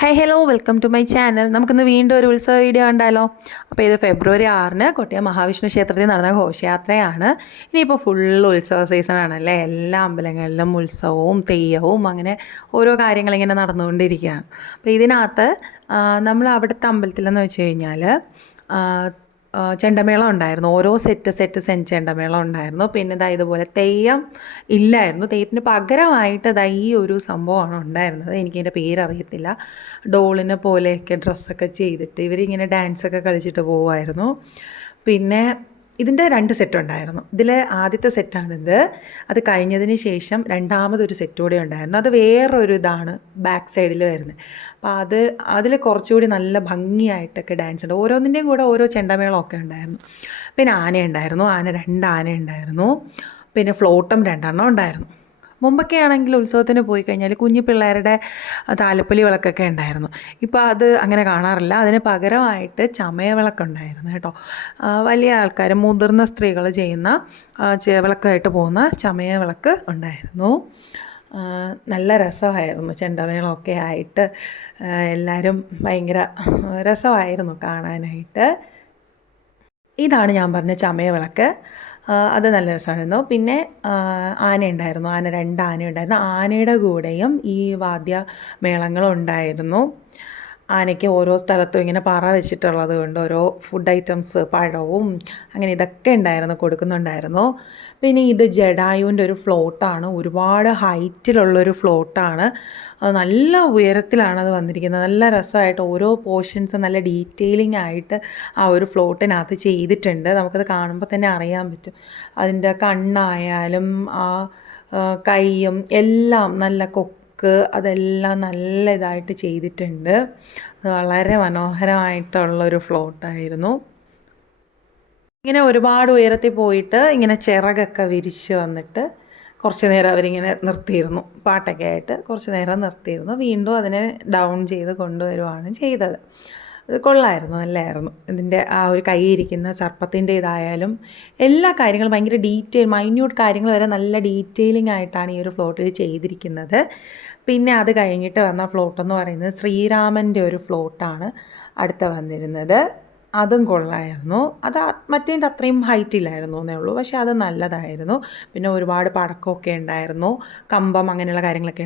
Hi hello welcome to my channel. നമുക്കിന്ന് വീണ്ടും ഒരു ഉത്സവ വീഡിയോ കണ്ടാലോ? അപ്പോൾ ഇത് ഫെബ്രുവരി 6 കൊട്ടിയം മഹാവിഷ്ണു ക്ഷേത്രത്തിൽ നടന്ന ഘോഷയാത്രയാണ്. ഇനിയിപ്പോൾ ഫുൾ ഉത്സവ സീസണാണല്ലേ. എല്ലാ അമ്പലങ്ങളിലും ഉത്സവവും തെയ്യവും അങ്ങനെ ഓരോ കാര്യങ്ങളിങ്ങനെ നടന്നുകൊണ്ടിരിക്കുകയാണ്. അപ്പോൾ ഇതിനകത്ത് നമ്മൾ അവിടുത്തെ അമ്പലത്തിലെന്ന് വെച്ച് കഴിഞ്ഞാൽ ചെണ്ടമേളം ഉണ്ടായിരുന്നു. ഓരോ സെറ്റ് ചെണ്ടമേളം ഉണ്ടായിരുന്നു. പിന്നെ ഇതാ ഇതുപോലെ തെയ്യം ഇല്ലായിരുന്നു. തെയ്യത്തിന് പകരമായിട്ട് ഇതാ ഈ ഒരു സംഭവമാണ് ഉണ്ടായിരുന്നത്. എനിക്കതിൻ്റെ പേരറിയത്തില്ല. ഡോളിനെ പോലെയൊക്കെ ഡ്രസ്സൊക്കെ ചെയ്തിട്ട് ഇവരിങ്ങനെ ഡാൻസൊക്കെ കളിച്ചിട്ട് പോവുമായിരുന്നു. പിന്നെ ഇതിൻ്റെ 2 സെറ്റ് ഉണ്ടായിരുന്നു. ഇതിൽ ആദ്യത്തെ സെറ്റാണിത്. അത് കഴിഞ്ഞതിന് ശേഷം രണ്ടാമതൊരു സെറ്റ് കൂടെ ഉണ്ടായിരുന്നു. അത് വേറൊരു ഇതാണ് ബാക്ക് സൈഡിൽ വരുന്നത്. അപ്പോൾ അതിൽ കുറച്ചുകൂടി നല്ല ഭംഗിയായിട്ടൊക്കെ ഡാൻസ് ഉണ്ട്. ഓരോന്നിൻ്റെയും കൂടെ ഓരോ ചെണ്ടമേളമൊക്കെ ഉണ്ടായിരുന്നു. പിന്നെ ആനയുണ്ടായിരുന്നു. 2 ആനയുണ്ടായിരുന്നു. പിന്നെ ഫ്ലോട്ടും 2 ഉണ്ടായിരുന്നു. മുമ്പൊക്കെ ആണെങ്കിൽ ഉത്സവത്തിന് പോയി കഴിഞ്ഞാൽ കുഞ്ഞു പിള്ളേരുടെ താലപ്പൊലി വിളക്കൊക്കെ ഉണ്ടായിരുന്നു. ഇപ്പോൾ അത് അങ്ങനെ കാണാറില്ല. അതിന് പകരമായിട്ട് ചമയവിളക്കുണ്ടായിരുന്നു കേട്ടോ. വലിയ ആൾക്കാർ മുതിർന്ന സ്ത്രീകൾ ചെയ്യുന്ന വിളക്കായിട്ട് പോകുന്ന ചമയവിളക്ക് ഉണ്ടായിരുന്നു. നല്ല രസമായിരുന്നു. ചെണ്ടമേളമൊക്കെ ആയിട്ട് എല്ലാവരും ഭയങ്കര രസമായിരുന്നു കാണാനായിട്ട്. ഇതാണ് ഞാൻ പറഞ്ഞ ചമയവിളക്ക്. അത് നല്ല രസമായിരുന്നു. പിന്നെ ആന ഉണ്ടായിരുന്നു. 2 ആന ഉണ്ടായിരുന്നു. ആനയുടെ കൂടെയും ഈ വാദ്യമേളങ്ങളുണ്ടായിരുന്നു. ആനയ്ക്ക് ഓരോ സ്ഥലത്തും ഇങ്ങനെ പറ വെച്ചിട്ടുള്ളത് കൊണ്ട് ഓരോ ഫുഡ് ഐറ്റംസ് പഴവും അങ്ങനെ ഇതൊക്കെ ഉണ്ടായിരുന്നു, കൊടുക്കുന്നുണ്ടായിരുന്നു. പിന്നെ ഇത് ജഡായുവിൻ്റെ ഒരു ഫ്ലോട്ടാണ്. ഒരുപാട് ഹൈറ്റിലുള്ളൊരു ഫ്ലോട്ടാണ്. നല്ല ഉയരത്തിലാണത് വന്നിരിക്കുന്നത്. നല്ല രസമായിട്ട് ഓരോ പോർഷൻസ് നല്ല ഡീറ്റെയിലിംഗ് ആയിട്ട് ആ ഒരു ഫ്ലോട്ടിനകത്ത് ചെയ്തിട്ടുണ്ട്. നമുക്കത് കാണുമ്പോൾ തന്നെ അറിയാൻ പറ്റും. അതിൻ്റെ കണ്ണായാലും ആ കൈയും എല്ലാം നല്ല അതെല്ലാം നല്ല ഇതായിട്ട് ചെയ്തിട്ടുണ്ട്. അത് വളരെ മനോഹരമായിട്ടുള്ളൊരു ഫ്ലോട്ടായിരുന്നു. ഇങ്ങനെ ഒരുപാട് ഉയരത്തിൽ പോയിട്ട് ഇങ്ങനെ ചിറകൊക്കെ വിരിച്ച് വന്നിട്ട് കുറച്ച് നേരം അവരിങ്ങനെ നിർത്തിയിരുന്നു. പാട്ടൊക്കെ ആയിട്ട് കുറച്ച് നേരം നിർത്തിയിരുന്നു. വീണ്ടും അതിനെ ഡൗൺ ചെയ്ത് കൊണ്ടുവരുവാണ് ചെയ്തത്. അത് കൊള്ളായിരുന്നു, നല്ലതായിരുന്നു. ഇതിൻ്റെ ആ ഒരു കൈയിരിക്കുന്ന സർപ്പത്തിൻ്റെ ഇതായാലും എല്ലാ കാര്യങ്ങളും ഭയങ്കര മൈന്യൂട്ട് കാര്യങ്ങൾ വരെ നല്ല ഡീറ്റെയിലിംഗ് ആയിട്ടാണ് ഈ ഒരു ഫ്ലോട്ടിൽ ചെയ്തിരിക്കുന്നത്. പിന്നെ അത് കഴിഞ്ഞിട്ട് വന്ന ഫ്ലോട്ടെന്ന് പറയുന്നത് ശ്രീരാമൻ്റെ ഒരു ഫ്ലോട്ടാണ് അടുത്ത വന്നിരുന്നത്. അതും കൊള്ളായിരുന്നു. അത് മറ്റേതിൻ്റെ അത്രയും ഹൈറ്റില്ലായിരുന്നു എന്നേ ഉള്ളൂ. പക്ഷേ അത് നല്ലതായിരുന്നു. പിന്നെ ഒരുപാട് പടക്കമൊക്കെ ഉണ്ടായിരുന്നു. കമ്പം അങ്ങനെയുള്ള കാര്യങ്ങളൊക്കെ